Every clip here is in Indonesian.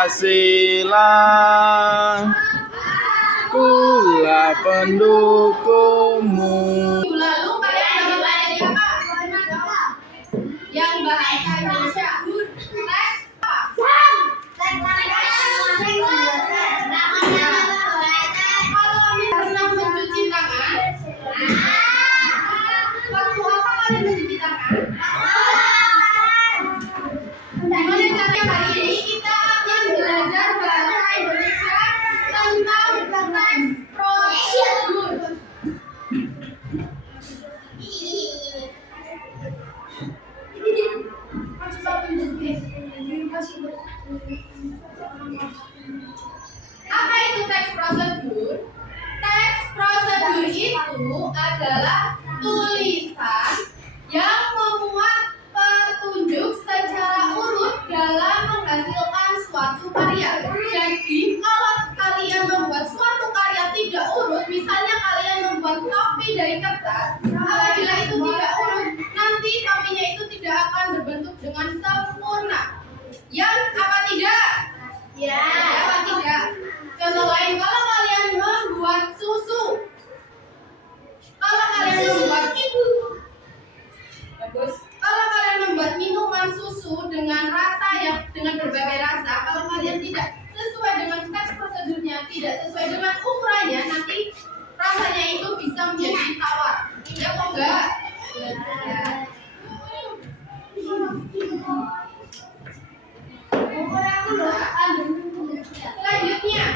Pancasila, kula pendukungmu. Lalu kalian belajar apa? Yang bahasa Indonesia. Kalau pernah mencuci tangan, waktu apa kalian mencuci tangan? Gimana caranya hari ini kita akan belajar bahasa Indonesia tentang teks prosedur. Apa itu teks prosedur? Teks prosedur itu adalah tulisan yang memuat petunjuk secara urut dalam menghasilkan suatu karya. Jadi, kalau kalian membuat suatu karya tidak urut, misalnya kalian membuat topi dari kertas, apabila itu tidak urut, nanti topinya itu tidak akan berbentuk dengan sempurna. Yang apa tidak? Ya. Apa tidak? Contoh lain, kalau kalian membuat susu, kalau kalian membuat bagus. Kalau kalian membuat minuman susu dengan berbagai rasa, kalau kalian tidak sesuai dengan teks prosedurnya, tidak sesuai dengan ukurannya, nanti rasanya itu bisa menjadi tawar. Ya kok enggak? Ya. Selanjutnya,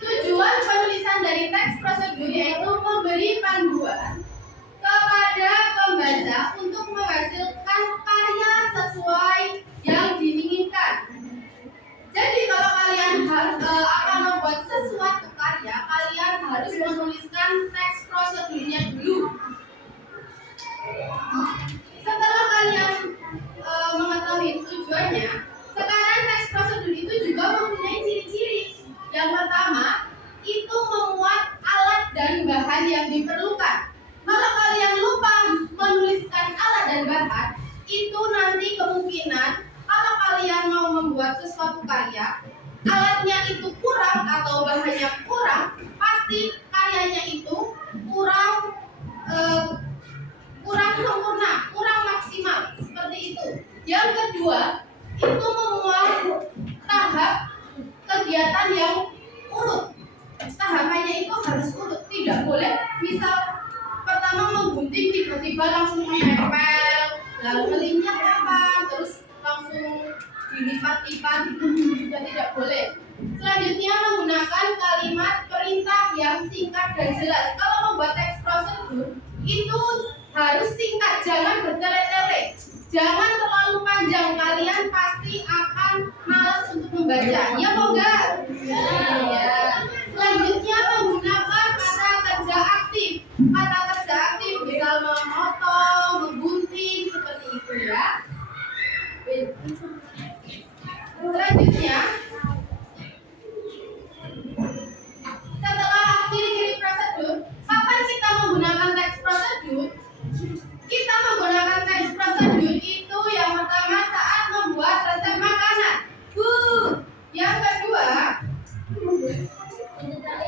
tujuan penulisan dari teks prosedur yaitu memberi panduan kepada pembaca untuk menghasilkan karya sesuai yang diinginkan. Jadi kalau kalian akan membuat sesuatu karya, kalian harus menuliskan teks prosedurnya dulu. Setelah kalian mengetahui tujuannya, sekarang teks prosedur itu juga mempunyai ciri-ciri. Yang pertama, itu memuat alat dan bahan yang diperlukan. Kalau kalian lupa menuliskan alat dan bahan, itu nanti kemungkinan kalau kalian mau membuat sesuatu karya, alatnya itu kurang atau bahannya kurang, pasti karyanya itu kurang sempurna, kurang maksimal, seperti itu. Yang kedua, itu memuat tahap kegiatan yang urut. Tahapannya itu harus urut, tidak boleh misal pertama menggunting tiba-tiba langsung menempel, lalu ngelimnya kapan, terus langsung dilipat-lipat, itu juga tidak boleh. Selanjutnya menggunakan kalimat perintah yang singkat dan jelas. Kalau membuat teks prosedur itu harus singkat, jangan bertele-tele, jangan terlalu panjang, kalian pasti akan malas untuk membaca. Ya mau enggak? Ya. Selanjutnya menggunakan kata kerja aktif. Kata kerja aktif misal memotong, menggunting, seperti itu ya. Selanjutnya, setelah ciri-ciri prosedur, kapan kita menggunakan teks prosedur? Kita menggunakan teks prosedur itu yang pertama saat membuat resep makanan. Yang kedua,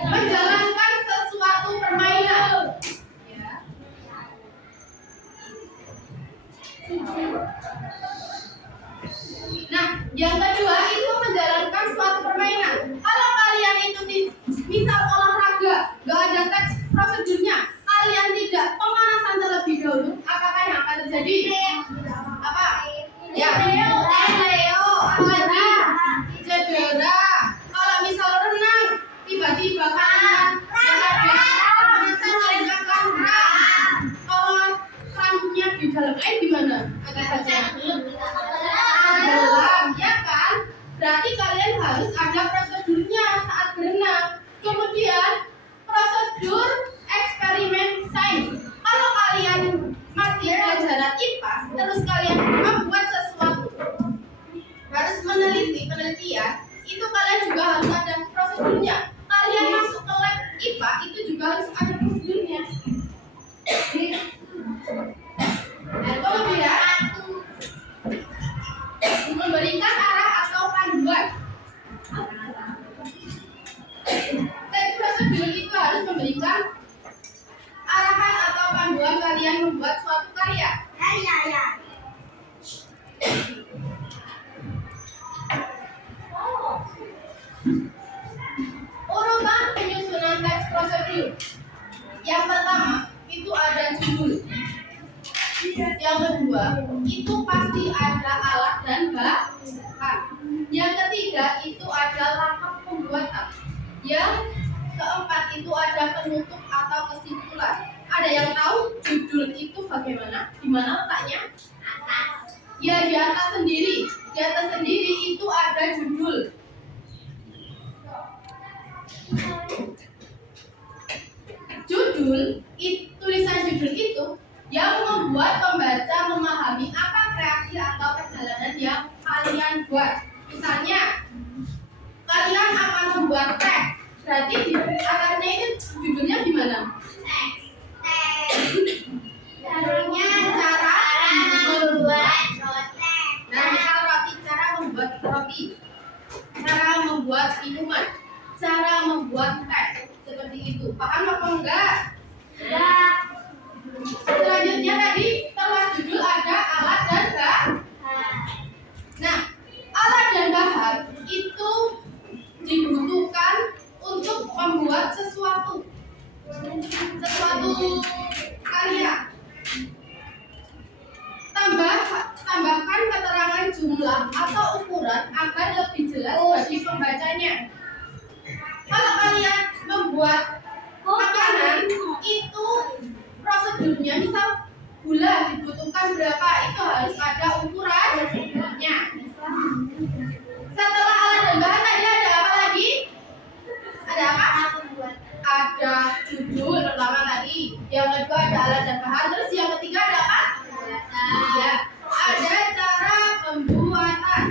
menjalankan sesuatu permainan. Ya. Nah, yang kedua itu menjalankan suatu permainan. Kalau kalian itu misal olahraga, gak ada teks prosedurnya, kalian tidak pemanasan terlebih dahulu, apakah yang akan terjadi? Apa? Ya, Leo, apalagi cedera. Kalau misal renang, tiba-tiba kalian pemanasan, kalian akan berat. Kalau rambutnya di dalam air gimana? Akibatnya dalam, ya kan? Berarti kalian harus ada prosedurnya saat berenang. Kemudian prosedur eksperimen sains. Kalau kalian masih pelajaran IPA, terus kalian membuat sesuatu, harus penelitian, itu kalian juga harus ada prosedurnya. Kalian masuk ke lab IPA, itu juga harus ada prosedurnya. kedua itu pasti ada alat dan bahan. Yang ketiga itu ada langkah pembuatan. Yang keempat itu ada penutup atau kesimpulan. Ada yang tahu judul itu bagaimana? Di mana letaknya? Atas. Ya, di atas sendiri. Di atas sendiri itu ada judul. Judul, tulisan judul itu yang membuat pembaca memahami apa kreasi atau perjalanan yang kalian buat. Misalnya, kalian akan membuat teks. Berarti di atasnya itu judulnya gimana? Judulnya cara membuat roti. Nah, misal roti, cara membuat roti, cara membuat minuman, cara membuat teh, seperti itu. Paham apa enggak? Ya. Selanjutnya tadi setelah judul ada alat dan bahan. Nah, alat dan bahan itu dibutuhkan untuk membuat sesuatu karya. Tambahkan keterangan jumlah atau ukuran agar lebih jelas bagi pembacanya. Kalau kalian membuat makanan itu prosedurnya, misal gula dibutuhkan berapa, itu harus ada ukurannya. Setelah alat dan bahan tadi ada apa lagi? Ada apa? Ada judul pertama tadi, yang kedua ada alat dan bahan, terus yang ketiga ada apa? Ya, ada cara pembuatan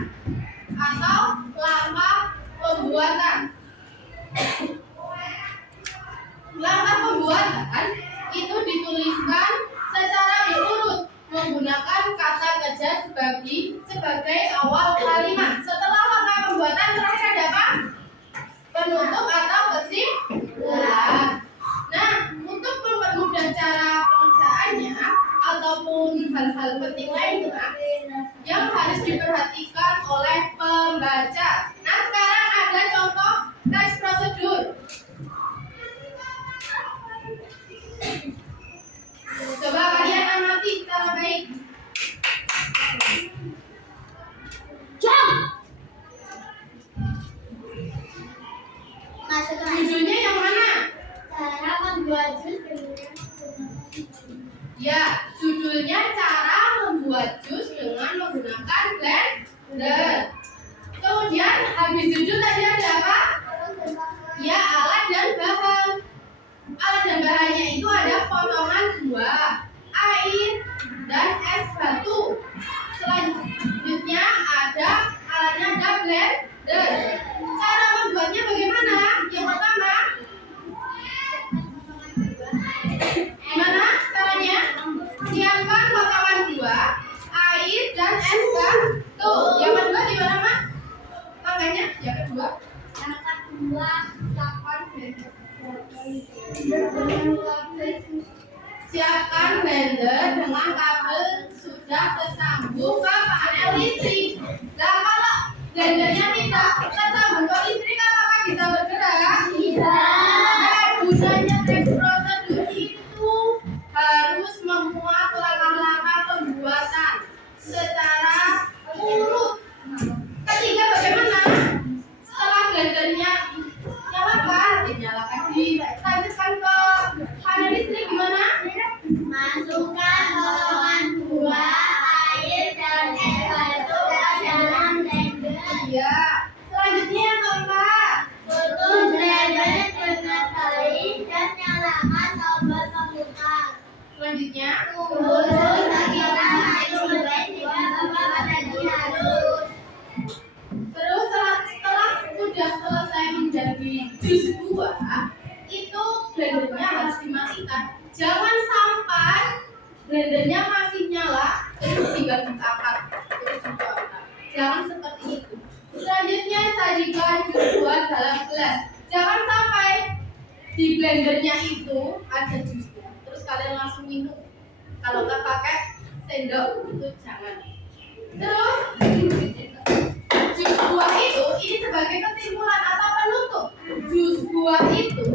atau langkah pembuatan. Langkah pembuatan itu dituliskan secara diurut menggunakan kata kerja sebagai awal kalimat. Setelah langkah pembuatan terakhir ada apa? Penutup atau kesimpulan. Nah, untuk mempermudah cara pengerjaannya ataupun hal-hal penting lainnya yang harus diperhatikan oleh pembaca. Nah, sekarang ada contoh teks prosedur. Coba kalian amati secara baik. Judulnya yang mana? Cara membuat jus dengan Ya, judulnya cara membuat jus dengan menggunakan blender. Kemudian habis judul tadi ada apa? Ya, alat dan bahan. Alat dan bahannya itu ada potongan buah, air, dan es batu. Selanjutnya ada alatnya, ada blender. Cara membuatnya bagaimana? Yang pertama, gimana caranya? Siapkan potongan buah, air, dan es batu. Yang kedua gimana, Mas? Makanya yang kedua siapkan blender dengan kabel sudah tersambung ke panel listrik. Nah, kalau blendernya tidak tersambung ke listrik, apakah bisa bergerak? Tidak. Gunanya teks prosedur itu harus memuat langkah-langkah pembuatan secara urut. Ketiga, bagaimana? Setelah blendernya nyalakan, dilanjutkan ke panel listrik, gimana? masukkan potongan buah, air, dan es batu ke dalam blender. Iya. Selanjutnya yang keempat. Tutup blender dengan baik dan nyalakan tombol pemutar. Selanjutnya. Tunggu sekitar 1 menit hingga tombol menjadi halus. Terus setelah sudah selesai menjadi jus buah, itu blendernya harus dimatikan. Jangan sampai blendernya masih nyala terus tinggal diangkat terus dibuat. Jangan seperti itu. Selanjutnya sajikan jus buah dalam gelas. Jangan sampai di blendernya itu ada jusnya terus kalian langsung minum. Kalau nggak pakai sendok itu jangan. Terus jus buah itu ini sebagai kesimpulan atau penutup. Jus buah itu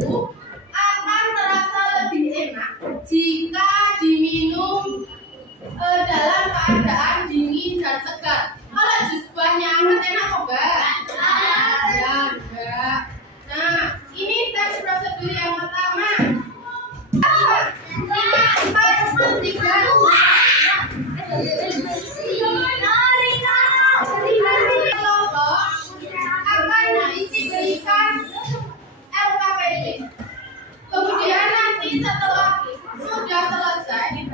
akan terasa lebih enak jika diminum dalam keadaan dingin dan segar. Kalau jus buahnya hangat enak kok enggak? Ya, enggak. Nah, ini tes prosedur yang pertama. Kelompok akan diberikan LKPD. Kemudian nanti setelah sudah selesai,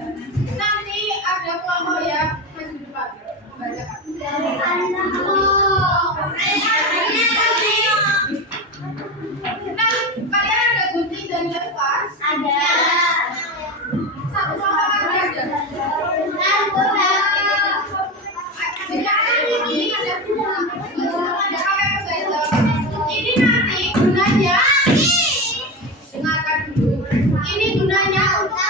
nanti ada kelompok yang maju depan membacakan. Nah, kalian ada gunting dan lepas? Satu kelompok aja. Ini nanti gunanya, dengarkan dulu. Ini gunanya ini gunanya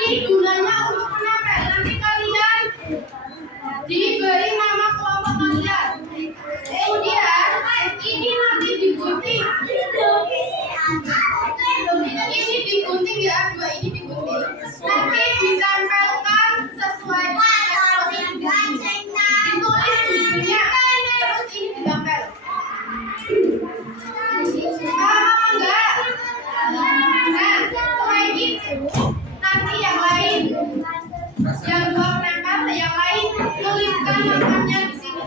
ini gunanya untuk menempel. Nanti kalian diberi nama kelompok kalian. Kemudian ini nanti digunting. Ini digunting ya, dua ini digunting. Nanti ditempelkan sesuai ditulis judulnya, terus ini ditempel. Paham enggak? Nah, setelah itu nanti yang lain, yang dua penempel, yang lain tuliskan namanya di sini.